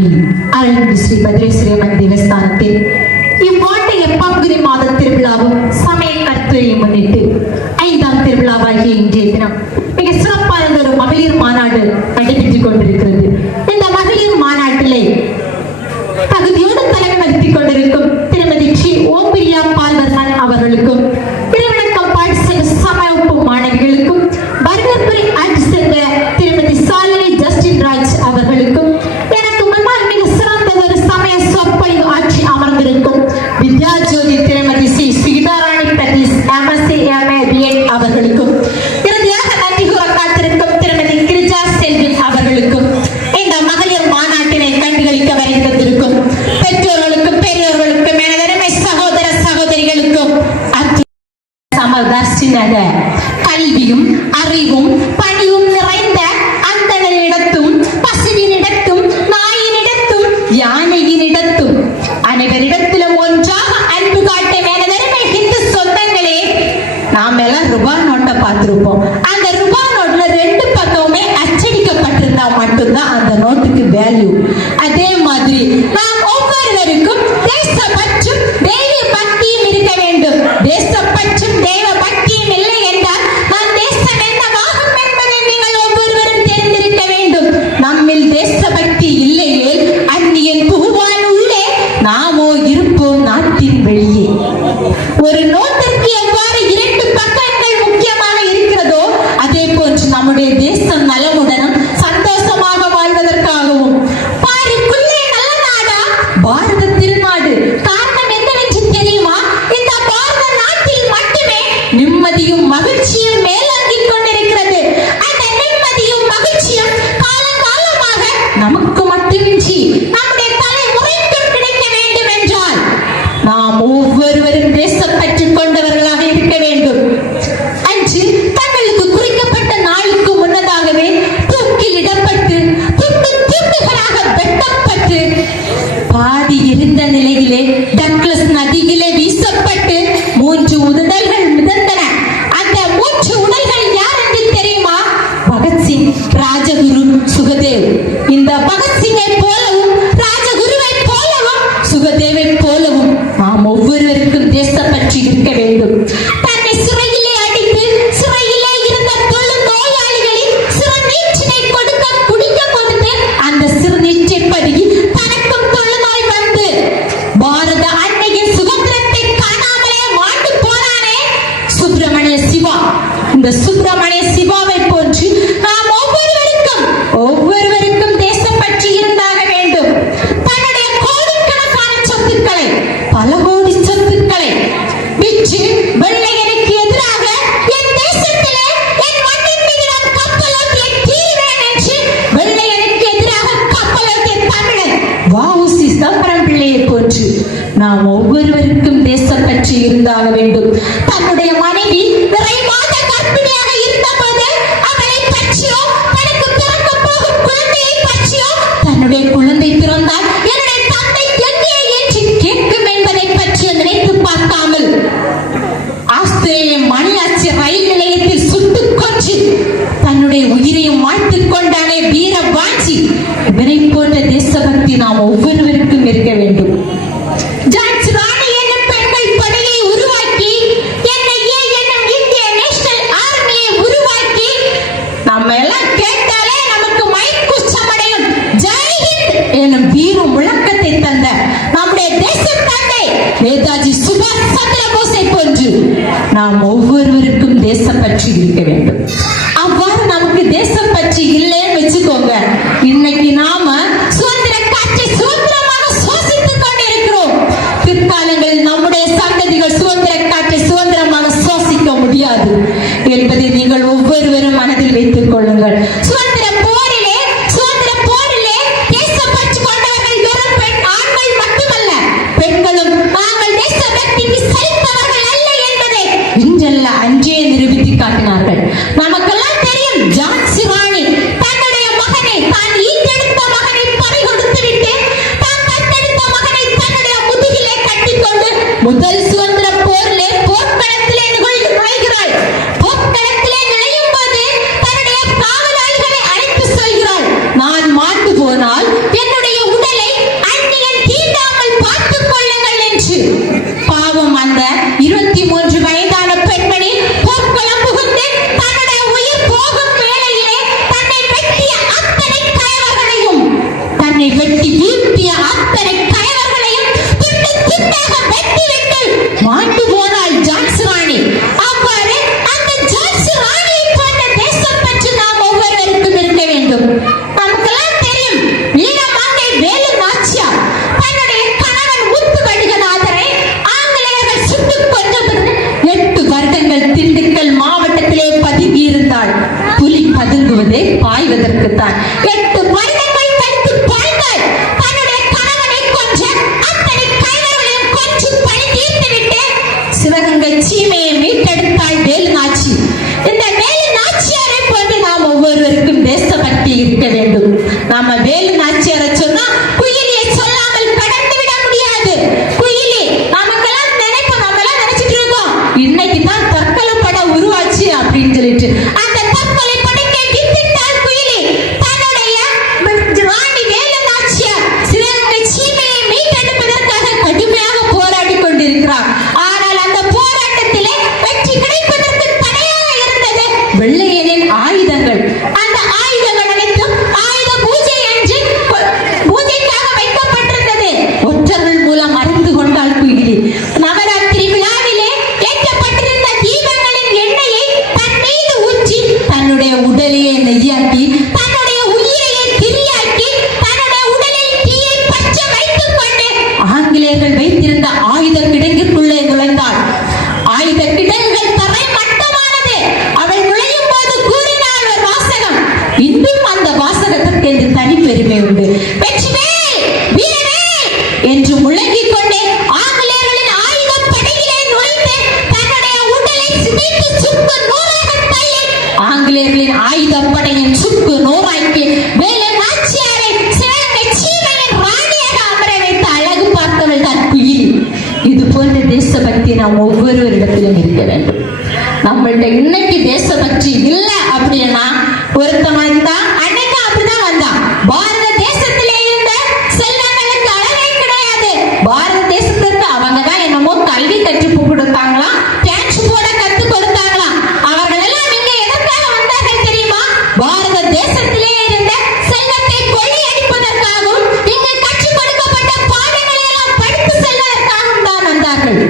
திருநெல்வேலி அருள்மிகு ஸ்ரீ பத்ரேஸ்வரியம்மன் தேவஸ்தானத்தில் இவ்வாண்டு எப்பாங்குனி மாத திருவிழாவும் சமய கருத்துரையை முன்னிட்டு 5ஆம் திருவிழாவாகிய இன்றைய தினம் மிக சிறப்பான ஒரு மகளிர் மாநாடு நடைபெற்றுக் கொண்டிருக்கிறது. இந்த மகளிர் மாநாட்டிலே தகுதியோடு தலைமை வகித்துக் கொண்டிருக்கும் திருமதி ஸ்ரீ ஓம் பிரியா பால்வர்மன் அவர்களுக்கும், திருவிளக்கம் பாடசங்க சமயப்பு மாணவிகளுக்கும், பர்கர்புரி ஆட்சி சென்ற திருமதி சாலினி ஜஸ்டின் ராஜ் அவர்களுக்கும், எனக்கு முன்னால் மிக சிறந்த ஒரு சமய சொற்பொழிவு ஆட்சி அமர்ந்திருக்கும் வித்யா ஜோதி திருமதி Sri சீதாராணி Pratheesh MSc MA BEd அவர்களுக்கும், இறுதியாக நன்றி கூற காத்திருக்கும் திருமதி கிரிஜா செல்வி அவர்களுக்கும், இந்த மகளிர் மாநாட்டினை கண்டுகளிக்க வருகின்றிருக்கும் பெற்றோர்களுக்கும் பெரியோர்களுக்கும் எனதருமை சகோதர சகோதரிகளுக்கும் சமதர்சினக கல்வியும் அறிவும் பணியும் நிறைந்த அந்தணரிடத்தும் பசுவினிடத்தும் நாயினிடத்தும் யானையினிடத்தும் அனைவரிடத்திலும் ஒன்றாக அன்பு காட்டும் எனதருமை ஹிந்து சொந்தங்களே, நாம எல்லாம் ரூபாய் நோட்டை பார்த்திருப்போம். அந்த ரூபாய் நோட்ல 2 பக்கமுமே அச்சடிக்கப்பட்டிருந்தா மட்டும்தான் அந்த நோட்டுக்கு வேல்யூ. அதே மாதிரி நாம் ஒவ்வொருவருக்கும் தேசப்பற்றும் தெய்வ பக்தியும் இருக்க வேண்டும். தேசப்பற்றும் தெய்வ பக்தியும் இல்லை என்றால் நம் தேசம் என்னவாகும் என்பதை நீங்கள் ஒவ்வொருவரும் தெரிந்திருக்க வேண்டும். நம்மில் தேசபக்தி இல்லையே அந்நியன் புகுவான் உள்ளே, நாமோ இருப்போம் நாட்டின் வெளியே. ஒரு நோட்டிற்கு எவ்வாறு 2 பக்கங்கள் முக்கியமாக இருக்கிறதோ அதே போன்று நம்முடைய தேசம் நலமுடனும் சந்தோஷமாக வாழ்வதற்காகவும். பாருக்குள்ளே நல்ல நாடா பாரத திருநாடு. காரணம் என்னவென்று தெரியுமா? இந்த பாரத நாட்டில் மட்டுமே நிம்மதியும் மகிழ்ச்சியும் மேலோங்கிக் கொண்டிருக்கிறது. அந்த நிம்மதியும் மகிழ்ச்சியும் காலகாலமாக நமக்கு மட்டுமின்றி நம்முடைய தலைமுறைக்கும் கிடைக்க வேண்டும் என்றால் நாம் ஒவ்வொருவரும் தேசப்பற்று கொண்டவர்களாக இருக்க வேண்டும். அன்று தங்களுக்கு குறிக்கப்பட்ட நாளுக்கு முன்னதாகவே தூக்கிலிடப்பட்டு துண்டு துண்டுகளாக வெட்டப்பட்டு பாதி எரிந்த நிலையிலே டக்ளஸ் நதியிலே வீசப்பட்டு 3 உடல்கள் மிதந்தன. அந்த 3 உடல்கள் யார் என்று தெரியுமா? பகத்சிங், ராஜகுரு, சுகதேவ். இந்த பகத்சிங்கை போலவும் ராஜகுருவை போலவும் சுகதேவை போலவும் நாம் ஒவ்வொருவருக்கும் தேசப்பற்றி இருக்க வேண்டும். தன்னை சிறையிலே அடித்து சிறையிலே இருந்த தொழு நோயாளிகளின் சிறுநீற்றினை கொடுக்க குடிக்க கொடுத்து அந்த சிறுநீற்றை பருகி தனக்கும் தொழுநோய் வந்து பாரத அன்னையின் சுதந்திரத்தை காணாமலே மாண்டு போனானே சுப்பிரமணிய சிவா. இந்த சுப்பிரமணிய சிவாவை போன்று நாம் ஒவ்வொருவருக்கும் தேசம் பற்றி இருந்தாக வேண்டும். தன்னுடைய கோடிக்கணக்கான சொத்துக்களை, பல கோடி சொத்துக்களை விற்று வெள்ளையனுக்கு எதிராக என் தேசத்திலே என் மண்ணின் மீது நான் கப்பலோட்டிய தீர்வேன் என்று வெள்ளையனுக்கு எதிராக கப்பலோட்டிய தமிழன் வ.உ.சி. சிதம்பரம் பிள்ளையை போன்று நாம் ஒவ்வொருவருக்கும் தேசம் பற்றி இருந்தாக வேண்டும். தன்னுடைய மனைவி நிறைவாத கர்ப்பிணியாக இருந்தபோது அவளை பற்றியோ, தனக்கு பிறக்க போகும் குழந்தையை பற்றியோ, தன்னுடைய குழந்தை பிறந்தால் என்னுடைய தந்தை எங்கே என்று கேட்கும் என்பதை பற்றி நினைத்து பார்க்காமல் ஆஸ்திரேலிய மணியாட்சி ரயில் நிலையத்தில் சுட்டுக் கொன்று தன்னுடைய உயிரையும் மாற்றிக் கொண்டானே வீர வாஞ்சி. இவரை போன்ற தேசபக்தி நாம் ஒவ்வொருவருக்கும் இருக்க வேண்டும். ஜான்சி ராணி என்னும் பெண்கள் படையை உருவாக்கி NIA என்னும் இந்திய நேஷனல் ஆர்மியை உருவாக்கி நம்ம எல்லாம் கேட்டாலே நமக்கு மயக்கூச்சமடையும் ஜெய்ஹிந்த் என்னும் வீர முழக்கத்தை தந்த நம்முடைய தேச தந்தை நேதாஜி சுபாஷ் சந்திர போஸை போன்று நாம் ஒவ்வொருவருக்கும் தேசப்பற்றி இருக்க வேண்டும். அவ்வாறு நமக்கு தேசப்பற்றி இல்லைன்னு வச்சுக்கோங்க, இன்னைக்கு நாம சுதந்திர காற்றை சுதந்திரமாக சுவாசித்துக் கொண்டிருக்கிறோம். பிற்காலங்களில் நம்முடைய சந்ததிகள் சுதந்திர காற்றை சுதந்திரமாக சுவாசிக்க முடியாது என்பதை நீங்கள் ஒவ்வொருவரும் மனதில் வைத்துக் கொள்ளுங்கள். சுதந்திர போரிலே தேசப்பற்று கொண்டவர்கள் வெறும் ஆண்கள் மட்டுமல்ல, பெண்களும் நாங்கள் தேசபக்திக்கு சரிப்பவர்கள் அல்ல என்பதை இன்றல்ல அன்றே நிரூபித்து காட்டினார்கள். நமக்கெல்லாம் தெரியும், ஜான்சி ராணி தன்னுடைய மகனை, தான் ஈட்டெடுத்த மகனை பறி கொடுத்து விட்டு தான் தத்தெடுத்த மகனை தன்னுடைய முதுகிலே கட்டிக்கொண்டு முதல் சுதந்திர போரிலே போர்க்களத்திலே நுழைகிறாள். போர்க்களத்திலே நுழையும் போது தன்னுடைய காவலாளிகளை அழைத்து சொல்கிறாள், நான் மாண்டு போனால் என்னுடைய உடலை குதிரை பாய்வதற்குத்தான். 8 வருடங்கள் கழித்து பாய்ந்தாள். தன்னுடைய கணவனை கொன்ற அத்தனை கைவர்களையும் கொன்று பழி தீர்த்துவிட்டு சிவகங்கை சீமையை மீட்டெடுத்தாள் வேலு நாச்சி. இந்த வேலு நாச்சியாரை போன்று நாம் ஒவ்வொருவருக்கும் தேசபக்தி இருக்க வேண்டும். நாம வேலு நாச்சியாரை சொன்னா குயிலியை சொல்லாமல் கடந்து விட முடியாது. குயிலி நமக்கெல்லாம் நினைப்போம், நம்ம எல்லாம் நினைச்சிட்டு இருக்கோம் இன்னைக்கு தான் தற்கொலை படம் உருவாச்சு அப்படின்னு சொல்லிட்டு. அந்த தற்கொலை படத்தை வித்திட்டால் குயிலி தன்னுடைய ராணி வேலு நாச்சியார் சிவகங்கை சீமையை மீட்டெடுப்பதற்காக கடுமையாக போராடி கொண்டிருக்கிறார். ஆனால் அந்த போராட்டத்திலே வெற்றி கிடைப்பதற்கு தடையாக இருந்தது வெள்ளையனின் ஆயுதங்கள். அந்த ஆயுதங்கள் அனைத்தும் ஆயுத பூஜை என்று பூஜைக்காக வைக்கப்பட்டிருந்தது. ஒற்றர்கள் மூலம் அறிந்து கொண்டாள் குயிலி. நவராத்திரி விழாவிலே ஏற்றப்பட்டிருந்த தீபங்களின் எண்ணெயை தன் மீது ஊற்றி தன்னுடைய உடலையே நெய்யாக்கி தன்னுடைய உயிரையே திரியாக்கி தன்னுடைய உடலில் தீயை பற்ற வைத்துக் கொண்டு ஆங்கிலேயர்கள் வைத்திருந்த ஆயுத கிடங்கிற்குள்ளே நுழைந்தாள். ஆயுத கிடங்குகள் தரை மட்டமானது. அவள் நுழையும் போது கூறினாள் ஒரு வாசகம். இன்னும் அந்த வாசகத்திற்கு என்று தனி பெருமை உண்டு. வெற்றிவேல் வீரவேல் என்று முழங்கிக் கொண்டே ஆங்கிலேயர்களின் ஆயுத படையிலே நுழைந்து தன்னுடைய உடலை சிதைத்து சுக்கு நூறாக தள்ளி ஆங்கிலேயர்களின் ஆயுத படையின் சுக்கு நூறாக்கி வேலு நாச்சியாரை சிவகங்கை சீமையின் ராணியாக அமர வைத்து அழகு பார்த்தவள் தான் குயிலி. இது போன்ற தேசபக்தி நாம் ஒவ்வொருவரிடத்திலும் இருக்க வேண்டும். நம்மள்ட்ட இன்னைக்கு தேசபக்தி இல்ல அப்படின்னா ஒருத்தன் வந்தா அன்னைக்கு அப்படிதான் வந்தான். பாரத தேசத்திலே இருந்த செல்வங்களுக்கு அளவே கிடையாது. பாரத தேசத்திற்கு அவங்க தான் என்னமோ கல்வி கற்றுக் கொடுத்தாங்களாம், டான்ஸ் போட கத்து கொடுத்தாங்களாம். அவர்கள் எல்லாம் இங்க எதற்காக வந்தார்கள் தெரியுமா? பாரத தேசத்திலே இருந்த செல்வத்தை கொள்ளையடிப்பதற்காகவும் இங்கு கற்றுக் கொடுக்கப்பட்ட பாடங்களை எல்லாம் படித்து செல்வதற்காகவும் தான் வந்தார்கள்.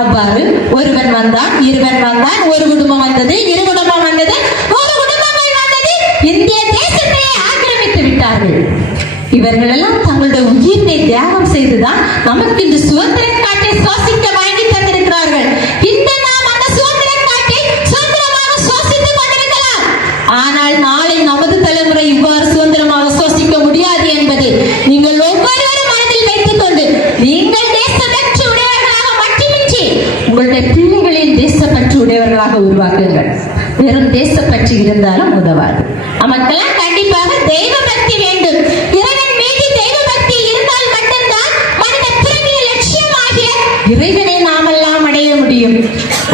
அவ்வாறு ஒருவன் வந்தான், இருவன் வந்தான், ஒரு குடும்பம் வந்தது, இரு குடும்பம் வந்தது, ஒரு குடும்பங்கள் வந்தது. இந்திய தேசத்தையே ஆக்கிரமித்து விட்டார்கள். இவர்கள் எல்லாம் தங்களுடைய உயிரை தியாகம் செய்துதான் நமக்கு இந்த சுதந்திர காற்றை சுவாசிக்க வாங்கி தந்திருக்கிறார்கள். இந்த நாம் அந்த சுதந்திர காற்றை சுதந்திரமாக சுவாசித்துக் கொண்டிருக்கலாம். ஆனால் நாளை நமது தலைமுறை இவ்வாறு சுதந்திரமாக சுவாசிக்க முடியாது என்பதை நீங்கள் ஒவ்வொருவரும் மனதில் வைத்துக் கொண்டு நீங்கள் தேசப்பற்று உடையவர்களாக மட்டுமின்றி உங்களுடைய பிள்ளைகளின் தேசப்பற்று உடையவர்களாக உருவாக்குங்கள். வெறும் தேசப்பற்று இருந்தாலும் உதவாது. நமக்கெல்லாம் கண்டிப்பாக தெய்வ பக்தி வேண்டும். இறைவன் மீது தெய்வ பக்தி இருந்தால் மட்டும்தான் மனித பிறவிய லட்சியமாகிய இறைவனை நாமெல்லாம் அடைய முடியும்.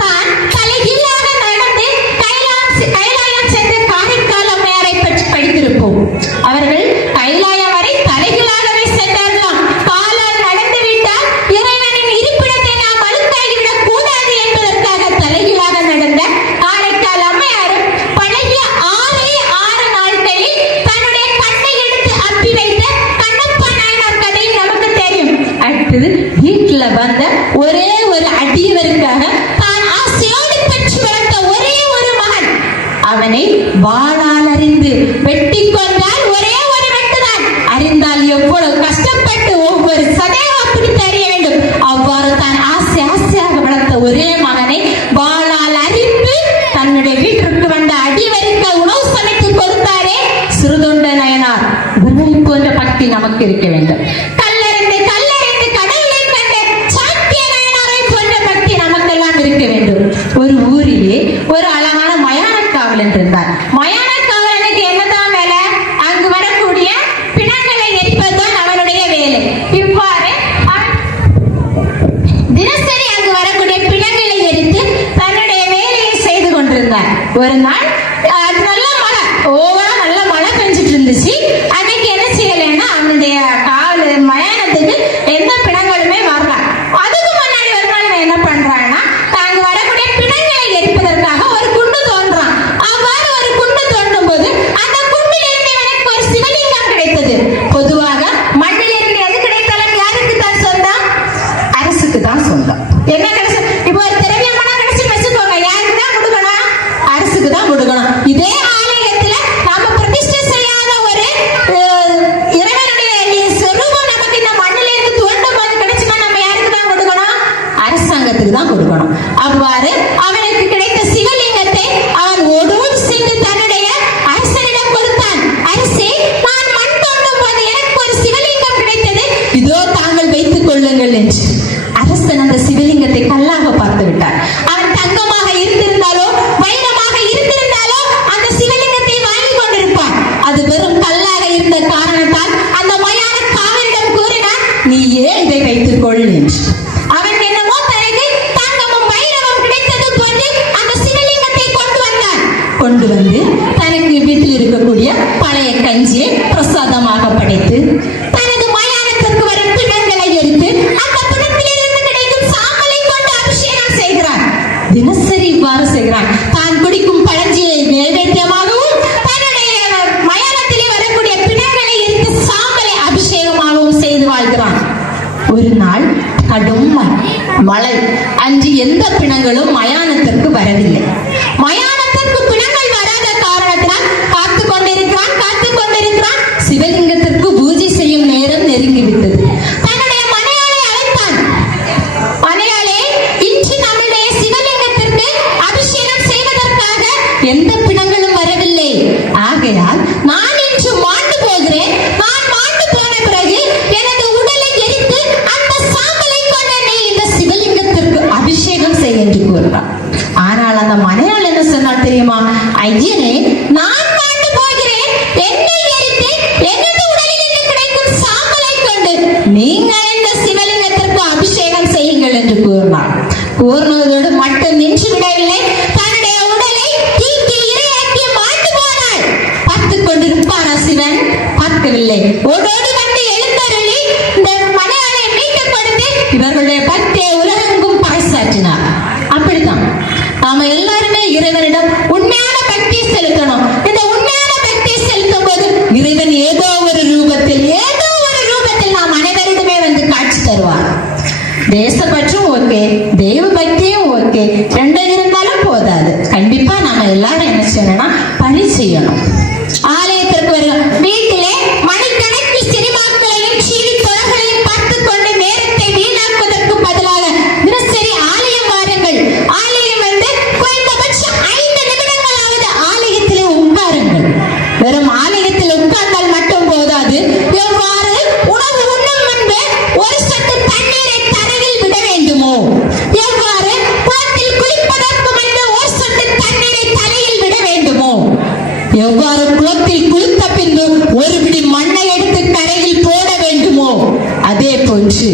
தான் தலைகீழாக நடந்து கைலாயம் சென்ற காரைக்கால் அம்மையாரை பற்றி படித்திருப்போம். அவர்கள் கைலாயம் வரை தலைகீழாகவே சென்றார்களாம். காலால் நடந்து விட்டால் இறைவனின் இருப்பிடத்தை நாம் அழுத்தாகிவிடக் கூடாது என்பதற்காக தலைகீழாக நடந்த காரைக்கால் அம்மையாரும் பழகிய 6 நாட்களில் தன்னுடைய கண்ணை எடுத்து அப்பி வைத்த கண்ணப்ப நாயனார் கதை நமக்கு தெரியும். அடுத்தது வீட்டுல வந்த ஒரே ஒரு அடியவருக்காக தான் ஆசையோடு பெற்று வளர்த்த ஒரே ஒரு மகன், அவனை வாளால் அறிந்து வெட்டி கொண்டால் ஒரே ஒரு வெட்டுதான். அறிந்தால் எவ்வளவு கஷ்டப்பட்டு ஒவ்வொரு சதையும் அப்படி தெரிய வேண்டும். அவ்வாறு தான் ஆசையாக வளர்த்த ஒரே மகனை வாளால் அறிந்து தன்னுடைய வீட்டிற்கு வந்த அடிவருக்கு உணவு சமைத்து கொடுத்தாரே சிறுதொண்ட நயனார். இவர்களை போன்ற பக்தி நமக்கு இருக்க வேண்டும். கல்லறிந்து கடவுளை கண்ட சாக்கிய நயனாரை போன்ற பக்தி நமக்கெல்லாம் இருக்க வேண்டும். ஒரு ஊரிலே ஒரு அழகான மயான காவலன் இருந்தார். மயான காவலனுக்கு என்னதான் வேலை? அங்கு வரக்கூடிய பிணங்களை எரிப்பதுதான் அவனுடைய வேலை. இவ்வாறு தினசரி அங்கு வரக்கூடிய பிணங்களை எரித்து தன்னுடைய வேலையை செய்து கொண்டிருந்தார். ஒரு நாள் நல்ல மழை, ஓவரா நல்ல மழை பெஞ்சிட்டு இருந்துச்சு. அன்னைக்கு என்ன செய்யலைன்னா அவனுடைய மயானத்துக்கு எந்த பிணங்களுமே வரல. அதுக்கு முன்னாடி ஒரு நாள் என்ன பண்றான்னா தாங்க வரக்கூடிய பிணங்களை எரிப்பதற்காக ஒரு குண்டு தோன்றான். அவ்வாறு ஒரு குண்டு தோண்டும் போது அந்த குண்டிலிருந்து எனக்கு ஒரு சிவலிங்கம் கிடைத்தது. பொதுவாக மண்ணிலிருந்து எது கிடைத்தாலும் யாருக்கு தான் சொந்தம்? அரசுக்கு தான் சொந்தம். என்ன கிடைச்சது? இப்போ ஒரு திரவியமான கிடைச்சு வச்சுக்கோங்க, யாருக்கு தான் கொடுக்கணும்? அரசுக்கு தான் கொடுக்கணும். இதே ஆலயத்துல நாம பிரதிஷ்டை செய்யாத ஒரு என்று அரசன் அந்த சிவலிங்கத்தை கல்லாக பார்த்து விட்டார். அவன் தங்கமாக இருந்திருந்தாலோ வைரமாக இருந்திருந்தாலோ அந்த சிவலிங்கத்தை வாங்கி கொண்டிருப்பான். அது வெறும் கல்லாக இருந்த காரணத்தால் அந்த மயான காவலிடம் கூறினான், நீயே இதை வைத்துக் கொள் என்று. அவன் என்னமோ தனக்கு தங்கமும் வைரமும் கிடைத்தது போன்று அந்த சிவலிங்கத்தை கொண்டு வந்து தனக்கு வீட்டில் இருக்கக்கூடிய பழைய கஞ்சியை பிரசாதமாக படைத்து தனது மயானத்திற்கு வரும் பிணங்களை எடுத்து அந்த பிணத்திலிருந்து கிடைக்கும் சாம்பலை கொண்டு அபிஷேகம் செய்கிறான். தினசரி இவ்வாறு செய்கிறான். தான் குடிக்கும் பழஞ்சியை நைவேத்தியமாகவும் தன்னுடைய மயானத்திலே வரக்கூடிய பிணங்களை எடுத்து சாம்பலை அபிஷேகமாகவும் செய்து வாழ்கிறான். ஒரு நாள் கடும் மழை. அன்று எந்த பிணங்களும் மயானத்திற்கு வரவில்லை. மயானத்திற்கு பிணங்கள் வராத காரணத்தினால் காத்துக் கொண்டிருக்கிறான். சிவலிங்கத்திற்கு பூஜை செய்யும் நேரம் நெருங்கிவிட்டது. தன்னுடைய மனையாளை அழைத்தான். மனையாளே, இன்று நம்முடைய சிவலிங்கத்திற்கு அபிஷேகம் செய்வதற்காக எந்த பிணங்களும் வரவில்லை. ஆகையால் நான் இன்று மாண்டு போகிறேன். நான் மாண்டு போன பிறகு எனது உடலை எரித்து அந்த சாம்பலை கொண்டு நீ இந்த சிவலிங்கத்திற்கு அபிஷேகம் செய் என்று கூறுறான். ஆனால் அந்த மனையாள் என்ன சொன்னால் தெரியுமா? ஐயனே, நான் மாண்டு போகிறேன். என்னை எரித்து எனது உடலில் கிடைக்கும் சாம்பலை கொண்டு நீங்கள் இந்த சிவலிங்கத்திற்கு அபிஷேகம் செய்யுங்கள் என்று கூறினார். கூறினதோடு மட்டும் நின்று விடவில்லை. தன்னுடைய உடலை தீக்கு இரையாக்கி மாண்டு போனாள். பார்த்துக் கொண்டிருப்பாரா சிவன்? பார்க்கவில்லை. ஓடோடி வந்து எழுந்தருளி இந்த மனையாளை மீட்டுக் கொடுத்து இவர்களுடைய பக்தியை உலகெங்கும் பறைசாற்றினார். அப்படித்தான் நாம எல்லாருமே இறைவனிடம் உண்மையான பக்தி செலுத்தணும். இந்த உண்மையான பக்தி செலுத்தும் போது இறைவன் ஏதோ ஒரு ரூபத்தில் நாம் அனைவரிடமே வந்து காட்சி தருவார். தேசப்பற்றும் ஓகே, தெய்வ பக்தியும் ஓகே, ரெண்டும் இருந்தாலும் போதாது. கண்டிப்பா நாம எல்லாரும் என்ன செய்யணும்னா பணி செய்யணும். ஆலயத்திற்கு வருகிறோம். வீட்டிலே மணிக்கணக்கில் சினிமாக்களையும் டிவி தொடர்களையும் பார்த்துக் கொண்டு நேரத்தை வீணாக்குவதற்கு பதிலாக தினசரி ஆலயம் வாருங்கள். ஆலயம் வந்து குறைந்தபட்சம் 5 நிமிடங்களாவது ஆலயத்திலே உட்காருங்கள். வெறும் ஆலயத்தில் உட்கார்ந்தால் மட்டும் போதாது. எவ்வாறு உணவு உண்ணும் முன்பு ஒரு சொட்டு தண்ணீரை தரையில் விட வேண்டுமோ, எவ்வாறு குளத்தில் குளிப்பதற்கு முன்பு ஒரு சொட்டு தண்ணீரை தலையில் விட வேண்டுமோ, எவ்வாறு குளத்தில் குளித்த பின்பு ஒரு பிடி மண்ணை எடுத்து கரையில் போட வேண்டுமோ, அதே போன்று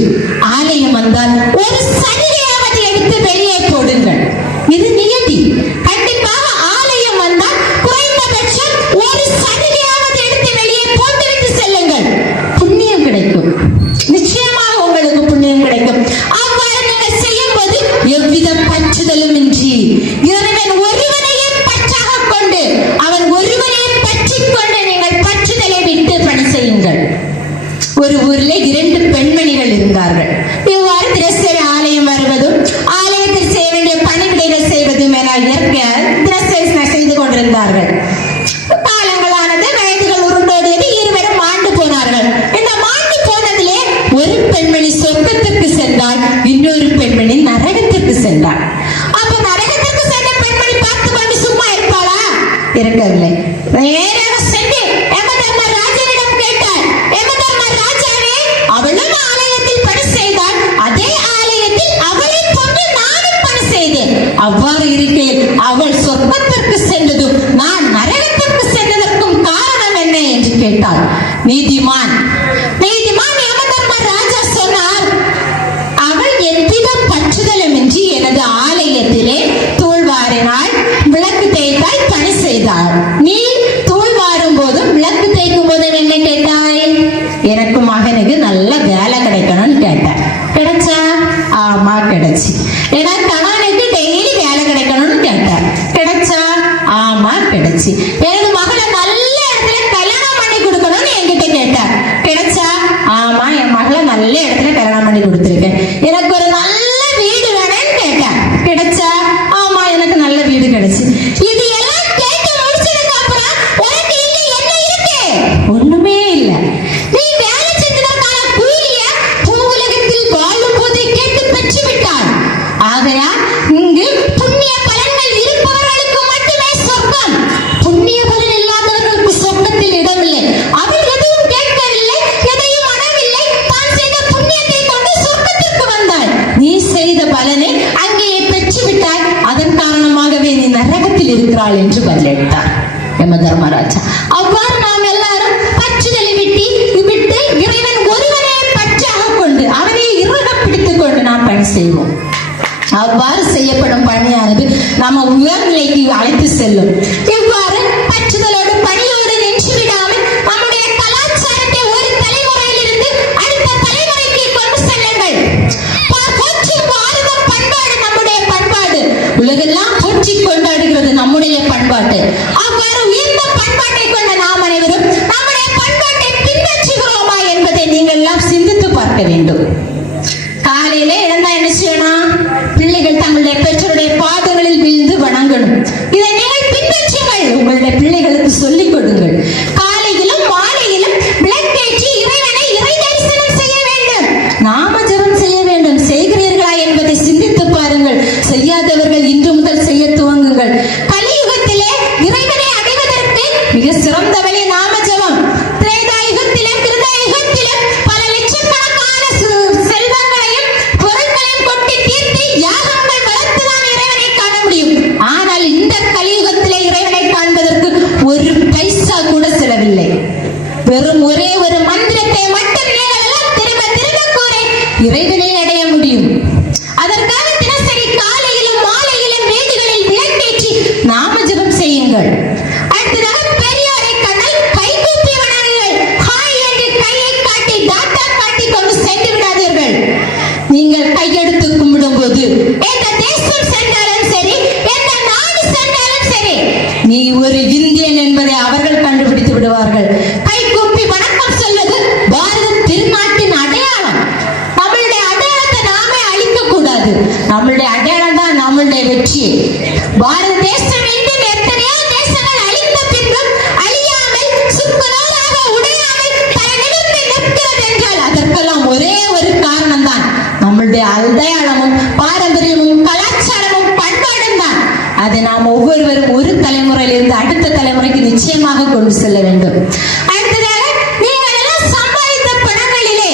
ஆலயம் வந்தால் ஒரு சலுகையாவது எடுத்து வெளியே போடுங்கள். இது நியதி. கண்டிப்பாக ஆலயம் வந்தால் குறைந்தபட்சம் ஒரு சலுகையாவது எடுத்து வெளியே போட்டுவிட்டு செல்லுங்கள். புண்ணியம் கிடைக்கும். நிச்சயமாக உங்களுக்கு புண்ணியம் கிடைக்கும். அவ்வாறு நீங்கள் செய்யும் போது எவ்வித பற்றுதலும் இன்றி இறைவன் ஒருவனையே பற்றாக கொண்டு அவன் ஒருவனையே பற்றிக் கொண்டு நீங்கள் பற்றுதலை விட்டு பணி செய்யுங்கள். ஒரு ஊரில் 2 பெண்மணிகள் இருந்தார்கள். இவ்வாறு தினசரி ஆலயம் வருவதும் ஆலயத்தில் செய்ய வேண்டிய பணிவிடைகள் செய்வதும் என தினசரி செய்து கொண்டிருந்தார்கள். காலங்களானது, வயதுகள் உருண்டோடியது. இருவரும் மாண்டு போனார்கள். இந்த மாண்டு போனதிலே ஒரு பெண்மணி சொர்க்கத்திற்கு சென்றால், இன்னொரு பெண்மணி நரகத்திற்கு சென்றாள். அப்ப நரகத்திற்கு சென்ற பெண்மணி பார்த்து கொண்டு சும்மா இருப்பாளா? இருக்கவில்லை. நேராக சென்று யமதர்ம ராஜனிடம் கேட்டாள். யமதர்ம ராஜாவே, அவளும் ஆலயத்தில் பணி செய்தாள். அதே ஆலயத்தில் அவளை கொண்டு நானும் பணி செய்தேன். அவ்வாறு இருக்கையில் அவள் சொர்க்கத்திற்கு சென்றதும் நான் நரகத்திற்கு சென்றதற்கும் காரணம் என்ன என்று கேட்டாள். நீதிமான் யமதர்ம ராஜா சொன்னார், அவள் எவ்வித பற்றுதலுமின்றி எனது ஆலயத்திலே தூள்வாரினாள், விளக்கு தேய்த்தாய், பணி செய்தாள். நீ தூள்வாரும் போதும் விளக்கு தேய்க்கும் போதும் என்ன கேட்டாய்? எனக்கு மகனுக்கு நல்ல வேலை கிடைக்கணும்னு கேட்டேன். கிடைச்சா? ஆமா, கிடைச்சு. எனக்கு கணவனுக்கு டெய்லி வேலை கிடைக்கணும்னு கேட்டேன். கிடைச்சா? ஆமா, கிடைச்சு. எனது மகளை நல்ல இடத்துல கல்யாணம் பண்ணி கொடுக்கணும்னு என்கிட்ட கேட்டேன். கிடைச்சா? ஆமா, என் மகளை நல்ல இடத்துல கல்யாணம் பண்ணி கொடுத்துருக்கேன். எனக்கு ஒரு நல்ல வீடு வேணும்னு கேட்டேன். கிடைச்சா? ஆமா, எனக்கு நல்ல வீடு கிடைச்சு. இது எல்லாம் கேட்டு முடிச்சதுக்கு அப்புறம் உனக்கு இங்க என்ன இருக்கு? ஒண்ணுமே இல்ல. நீ வேலை செஞ்சதற்கான கூலிய பூவுலகத்தில் வாழும் போதே கேட்டு பெற்று விட்டாள். ஆகையால் இங்கு புண்ணிய பலன்கள் இருப்பவர்களுக்கு மட்டுமே சொர்க்கம். புண்ணிய பலன் இல்லாதவர்களுக்கு சொர்க்கத்தில் இடமில்லை. அவள் எதுவும் கேட்கவில்லை, எதையும் அணவில்லை. தான் செய்த புண்ணியத்தை கொண்டு சொர்க்கத்திற்கு அவ்வாறு செய்யப்படும் பணியானது நம்ம உயர்நிலைக்கு அழைத்து செல்லும். இவ்வாறு பற்றுதலோடு பணியோடு நின்று விடாமல் நம்முடைய கலாச்சாரத்தை ஒரு தலைமுறையிலிருந்து அடுத்த தலைமுறைக்கு கொண்டு செல்லுங்கள். போற்றி பாரதம் பண்பாடு நம்முடைய பண்பாடு, உலகெல்லாம் போற்றி கொண்டாடுகிறது நம்முடைய பண்பாட்டை. அவ்வாறு உயர்ந்த பண்பாட்டை கொண்ட நாம் அனைவரும் நம்முடைய பண்பாட்டை பின்பற்றுகிறோமா என்பதை நீங்கள் எல்லாம் சிந்தித்து பார்க்க வேண்டும். காலையில எழுந்தா என்ன செய்யணும்? பிள்ளைகள் தங்களுடைய பெற்றோருடைய பாதங்களில் வீழ்ந்து வணங்கணும். இதை நீங்கள் பின்பற்றுங்கள், உங்களுடைய பிள்ளைகளுக்கு சொல்லிக் கொடுங்கள். காலையிலும் மாலையிலும் விளக்கேற்றி இறைவனை இறை தரிசனம் செய்ய வேண்டும், நாம ஜெபம் செய்ய வேண்டும். செய்கிறீர்களா என்பதை சிந்தித்து பாருங்கள். செய்யாதவர்கள் இன்று முதல் செய்ய துவங்குங்கள். கலியுகத்திலே இறைவனை அடைவதற்கு மிக சிறந்த வழி நாம ஜெபம். திரேதாயுகத்திலும் கிருதாயுகத்திலும் பல லட்சக்கணக்கான செல்வங்களையும் பொருட்களையும் கொட்டி தீர்த்து யாகங்கள் வளர்த்துதான் இறைவனை காண முடியும். ஆனால் இந்த கலியுகத்திலே இறைவனை காண்பதற்கு ஒரு பைசா கூட செலவில்லை. வெறும் ஒரே ஒரு மந்திரத்தை மட்டும் நீங்கள் திரும்ப திரும்ப கூறி இறைவனை அடைய முடியும். அதற்காக தினசரி காலையிலும் மாலையிலும் வீடுகளில் விளக்கேற்றி நாம ஜெபம் செய்யுங்கள். அடுத்ததாக பெரியோரை கண்டால் கைகூப்பி வணங்குங்கள். ஹாய் என்று கையை காட்டி டாட்டா காட்டி கொண்டு சென்று விடாதீர்கள். நீங்கள் கையெடுத்து கும்பிடும் போது எந்த தேசம் சென்றாலும் சரி, எந்த நாடு சென்றாலும் சரி, நீ ஒரு இந்தியன் என்பதை அவர்கள் கண்டுபிடித்து விடுவார்கள். கை கூப்பி வணக்கம் சொல்வது பாரத திருநாட்டின் அடையாளம். நம்மளுடைய அடையாளத்தை நாமே அழிக்க கூடாது. நம்மளுடைய அடையாளம் தான் நம்மளுடைய வெற்றி. பாரத தேசம் இன்னும் எத்தனையோ தேசங்கள் அழிந்த பின்பும் அழியாமல் சுக்குநூறாக உடையாமல் தலை நிமிர்ந்து நிற்கிறது என்றால் அதற்கெல்லாம் ஒரே ஒரு காரணம் தான் நம்மளுடைய அடையாளமும் பாரம்பரியமும் கலாச்சாரமும் பண்பாடும் தான். அதை நாம் ஒவ்வொருவரும் ஒரு தலைமுறையிலிருந்து அடுத்த தலைமுறைக்கு நிச்சயமாக கொண்டு செல்ல வேண்டும். அடுத்ததாக நீங்கள் எல்லாம் சம்பாதித்த பணங்களிலே,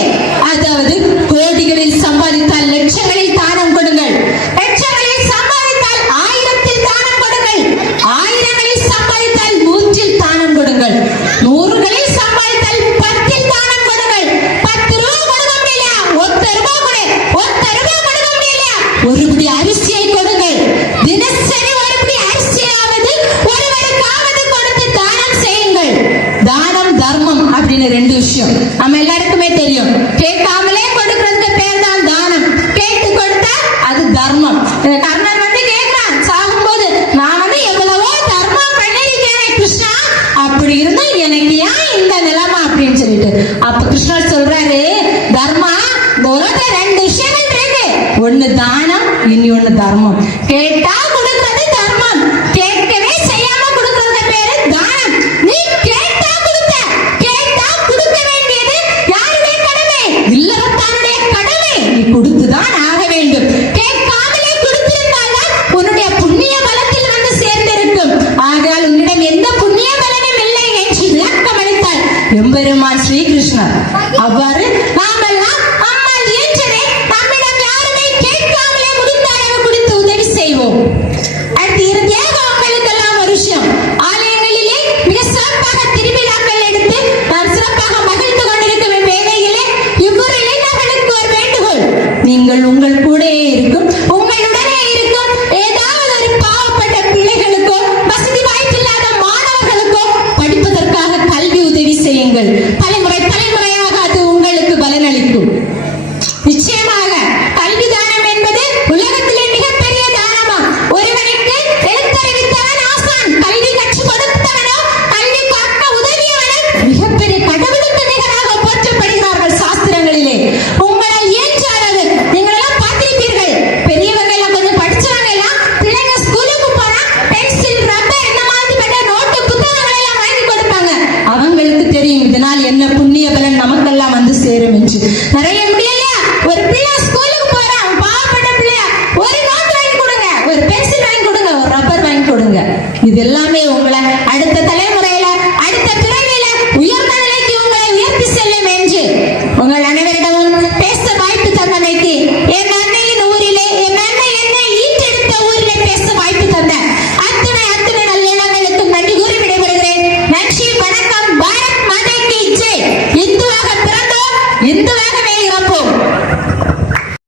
அதாவது கோடிகளில் சம்பாதித்தால் லட்சங்களில் தானம் கொடுங்கள், லட்சங்களில் சம்பாதித்தால் 1000 தானம் கொடுங்கள், 1000 சம்பாதித்தால் 100 தானம் கொடுங்கள், 100 சம்பாதித்தால் 10 தானம் கொடுங்கள். 10 ரூபாய் கொடுக்க முடியலையா? 1 ரூபாய் கொடு. 1 ரூபாய் கொடுக்க முடியலையா? ஒரு பிடி அரிசியை கொடுங்கள். தினசரி ஒரு பிடி அரிசியாவது ஒருவருக்காவது கொடுத்து தானம் செய்யுங்கள். தானம் தர்மம் அப்படின்னு 2 விஷயம் நம்ம எல்லாருக்குமே தெரியும். கேட்காமலே கொடுக்கறதுக்கு பேர் தான் தானம். கேட்டு கொடுத்தா அது தர்மம். கர்ணன் கேட்கிறான் சாகும்போது, நான் எவ்வளவோ தர்மம் பண்ணிருக்கேன் கிருஷ்ணா, அப்படி இருந்தா எனக்கு ஏன் இந்த நிலைமை அப்படின்னு சொல்லிட்டு அப்ப கிருஷ்ணர் சொல்றாரு, தர்மா இந்த உலகத்துல 2 விஷயங்கள் இருக்கு. ஒண்ணு தானம், இனி ஒண்ணு தர்மம். கேட்டா கொடுக்கிறது தர்மம், கேட்கவே செய்யாம கொடுக்கறது பேரு தானம். நீ கேட்டா கொடுத்த, கேட்டா கொடுக்க வேண்டியது யாருடைய கடமை? இல்லறத்தானுடைய கடமை. நீ கொடுத்துதான் ஆக வேண்டும். கேட்காமலே கொடுத்திருந்தால்தான் உன்னுடைய புண்ணிய பலத்தில் வந்து சேர்ந்திருக்கும். ஆகையால் உன்னிடம் எந்த புண்ணிய பலனும் இல்லை என்று விளக்கம் அளித்தார் எம்பெருமான் ஸ்ரீகிருஷ்ணர். அவ்வாறு நாமெல்லாம் நம்மால் இயன்றதை நம்மிடம் யாருமே கேட்காமலே முடிந்த அளவு கொடுத்து உதவி செய்வோம். அடுத்து இறுதியாக உங்களுக்கெல்லாம் ஒரு விஷயம், ஆலயங்களிலே மிக சிறப்பாக திருவிழாக்கள் எடுத்து நாம் சிறப்பாக மகிழ்ந்து கொண்டிருக்கும் வேளையிலே இவ்வொரு இளைஞர்களுக்கு ஒரு வேண்டுகோள். நீங்கள் உங்கள் கூடயே இருக்கும், உங்களுடனே இருக்கும் ஏதாவது ஒரு பாவப்பட்ட பிள்ளைகளுக்கோ வசதி வாய்ப்பில்லாத மாணவர்களுக்கோ படிப்பதற்காக கல்வி உதவி செய்யுங்கள். தலைமுறை தலைமுறையாக அது உங்களுக்கு பலனளிக்கும். நிச்சயமாக கல்வி தானம் என்பது உலகத்திலே மிகப்பெரிய தானமா. ஒருவனுக்கு எழுத்தறிவித்தவன் ஆசான், கல்வி கற்றுக் கொடுத்தவனோ கல்வி காக்க உதவியவனோ மிகப்பெரிய கடவுளுக்கு நிகராக போற்றப்படுகிறார்கள் சாஸ்திரங்களிலே. உங்களால் இயன்ற அளவு நீங்கள் எல்லாம் பார்த்திருப்பீர்கள், பெரியவங்க எல்லாம் கொஞ்சம் படிச்சவங்க எல்லாம் பிள்ளைங்க ஸ்கூலுக்கு போனா பென்சில் ரப்பர் இந்த மாதிரி நோட்டு புத்தகங்கள் எல்லாம் வாங்கி கொடுப்பாங்க. அவங்களுக்கு தெரியும் இதனால் என்ன புண்ணிய பலன் நமக்கெல்லாம் வந்து சேரும் என்று. நிறைய முடியலையா? ஒரு பிள்ளை ஸ்கூலுக்கு போறான், பாவப்பட்ட பிள்ளையா, ஒரு நோட் வாங்கி கொடுங்க, ஒரு பென்சில் வாங்கி கொடுங்க, ஒரு ரப்பர் வாங்கி கொடுங்க. இது எல்லாமே உங்களை அடுத்த தலைமுறை